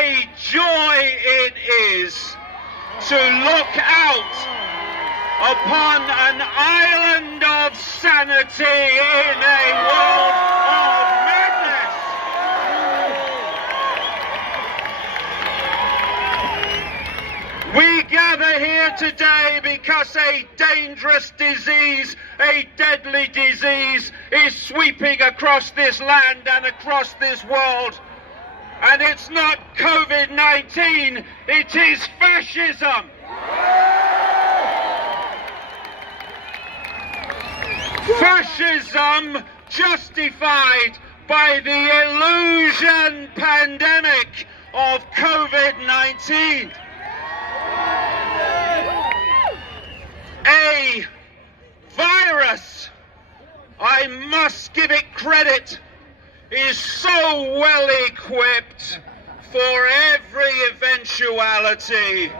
a joy it is to look out upon an island of sanity in a world of madness. We gather here today because a dangerous disease, a deadly disease, is sweeping across this land and across this world. And it's not COVID-19, it is fascism. Fascism justified by the illusion pandemic of COVID-19. A virus, I must give it credit, is so well equipped for every eventuality.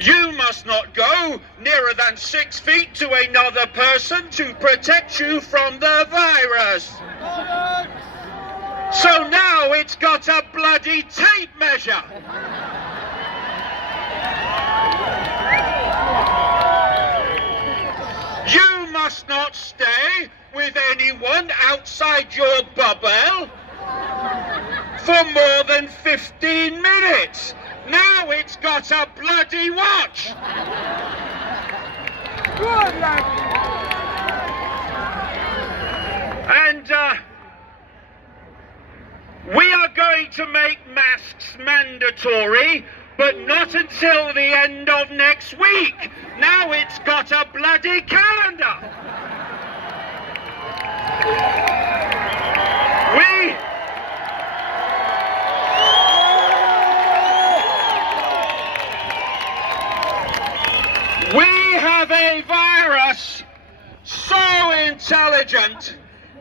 You must not go nearer than 6 feet to another person to protect you from the virus. So now it's got a bloody tape measure. You must not stay with anyone outside your bubble for more than 15 minutes. Now it's got a bloody watch. And we are going to make masks mandatory, but not until the end of next week. Now it's got a bloody calendar. We have a virus so intelligent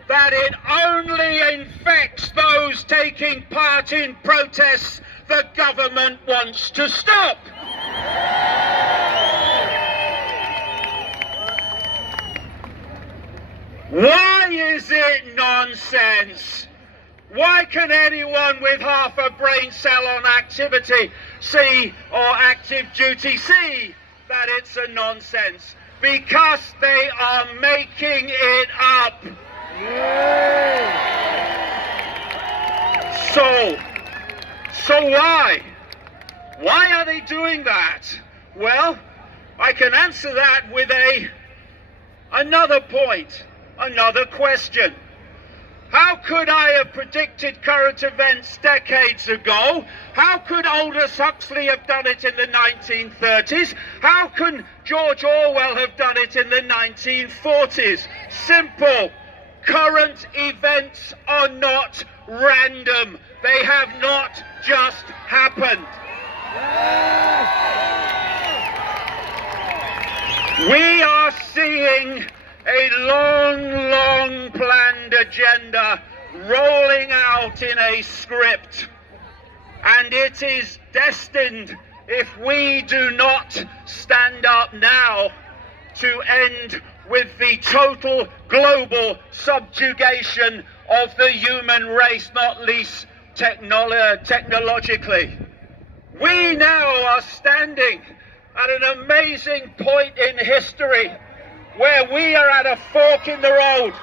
that it only infects those taking part in protests the government wants to stop. Why is it nonsense? Why can anyone with half a brain cell on activity see, or active duty see, that it's a nonsense? Because they are making it up. So why? Why are they doing that? Well, I can answer that with another point, another question. How could I have predicted current events decades ago? How could Aldous Huxley have done it in the 1930s? How can George Orwell have done it in the 1940s? Simple. Current events are not random. They have not just happened. We are seeing a long planned agenda rolling out in a script, and it is destined, if we do not stand up now, to end with the total global subjugation of the human race, not least technologically. We now are standing at an amazing point in history where we are at a fork in the road.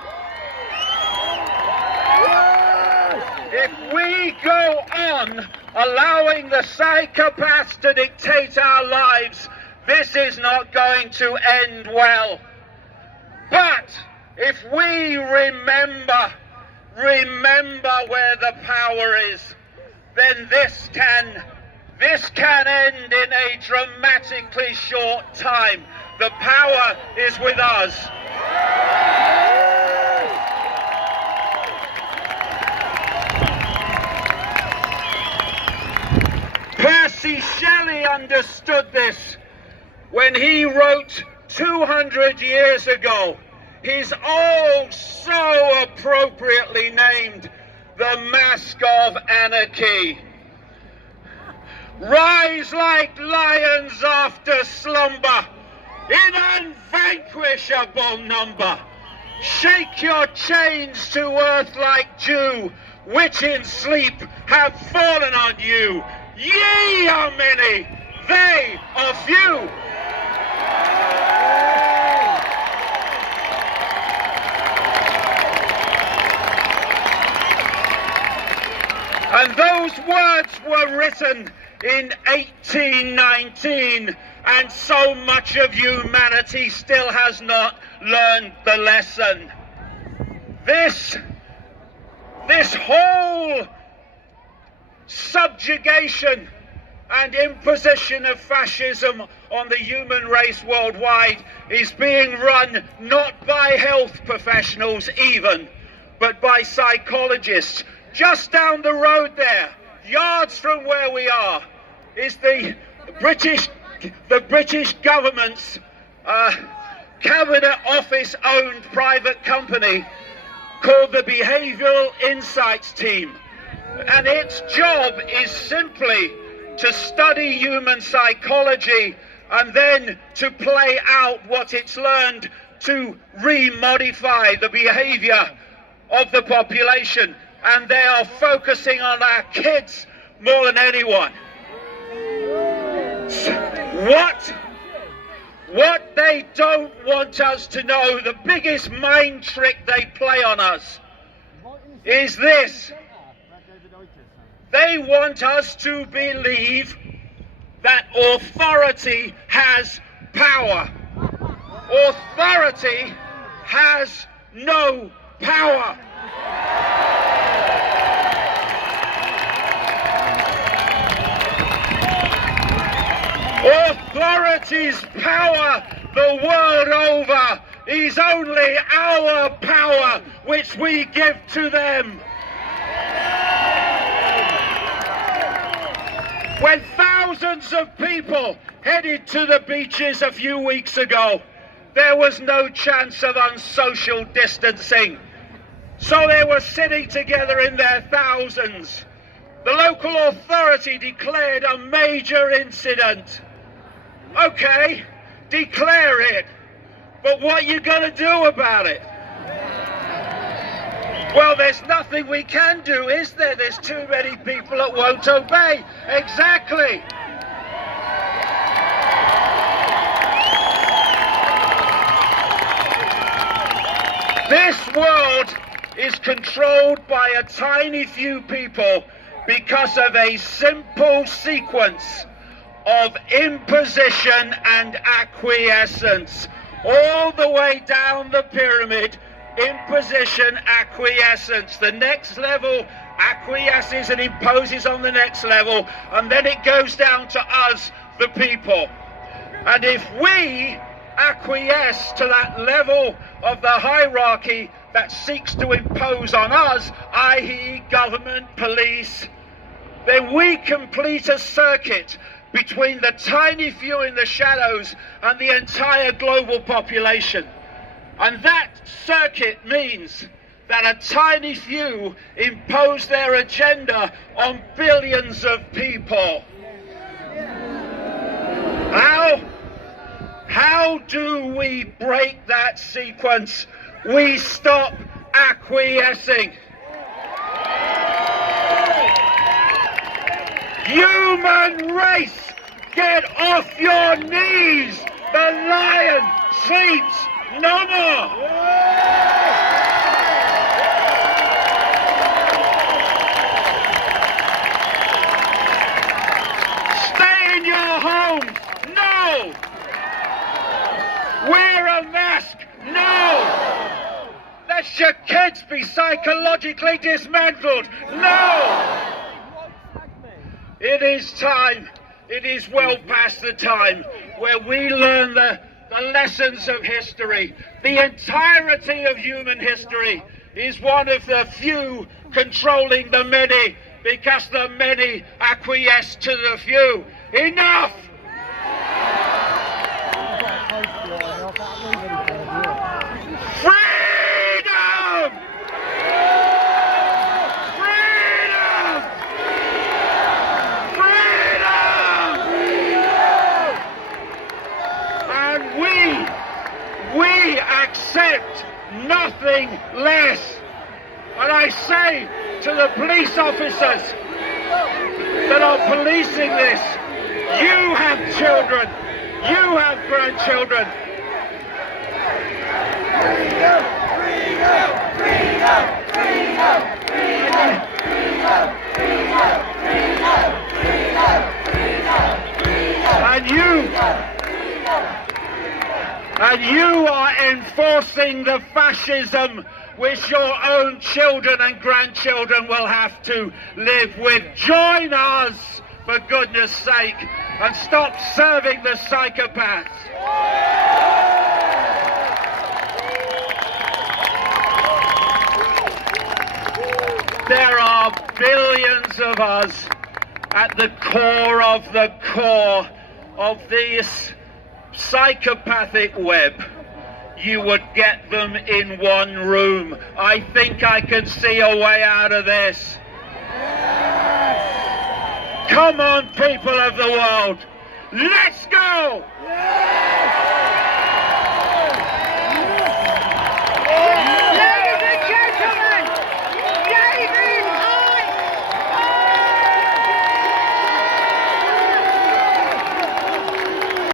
If we go on allowing the psychopaths to dictate our lives, this is not going to end well. But if we remember where the power is, then this can end in a dramatically short time. The power is with us. Percy Shelley understood this when he wrote 200 years ago his so appropriately named The Mask of Anarchy. Rise like lions after slumber, in unvanquishable number. Shake your chains to earth like dew, which in sleep have fallen on you. Ye are many, they are few. And those words were written in 1819, and so much of humanity still has not learned the lesson. This whole subjugation and imposition of fascism on the human race worldwide is being run not by health professionals even, but by psychologists. Just down the road there, yards from where we are, is the British government's Cabinet Office owned private company called the Behavioural Insights Team. And its job is simply to study human psychology and then to play out what it's learned to re-modify the behaviour of the population. And they are focusing on our kids more than anyone. What they don't want us to know, the biggest mind trick they play on us, is this. They want us to believe that authority has power. Authority has no power. Authority's power the world over is only our power which we give to them. When thousands of people headed to the beaches a few weeks ago, there was no chance of unsocial distancing. So they were sitting together in their thousands. The local authority declared a major incident. Okay, declare it. But what are you going to do about it? Well, there's nothing we can do, is there? There's too many people that won't obey. Exactly. This world is controlled by a tiny few people because of a simple sequence of imposition and acquiescence. All the way down the pyramid, imposition, acquiescence. The next level acquiesces and imposes on the next level, and then it goes down to us, the people. And if we acquiesce to that level of the hierarchy that seeks to impose on us, i.e. government, police, then we complete a circuit between the tiny few in the shadows and the entire global population. And that circuit means that a tiny few impose their agenda on billions of people. How do we break that sequence? We stop acquiescing. Human race, get off your knees! The lion sleeps no more! Stay in your homes! No! Wear a mask! No! Let your kids be psychologically dismantled! No! It is time, it is well past the time where we learn the lessons of history. The entirety of human history is one of the few controlling the many, because the many acquiesce to the few. Enough! Freedom! Freedom! Freedom! And we accept nothing less. And I say, to the police officers that are policing this. You have children. You have grandchildren. Freedom! Freedom! Freedom! Freedom! Freedom! Freedom! Freedom! Freedom! Freedom! And you are enforcing the fascism which your own children and grandchildren will have to live with. Join us, for goodness sake, and stop serving the psychopaths. There are billions of us at the core of this psychopathic web. You would get them in one room. I think I can see a way out of this. Come on, people of the world. Let's go!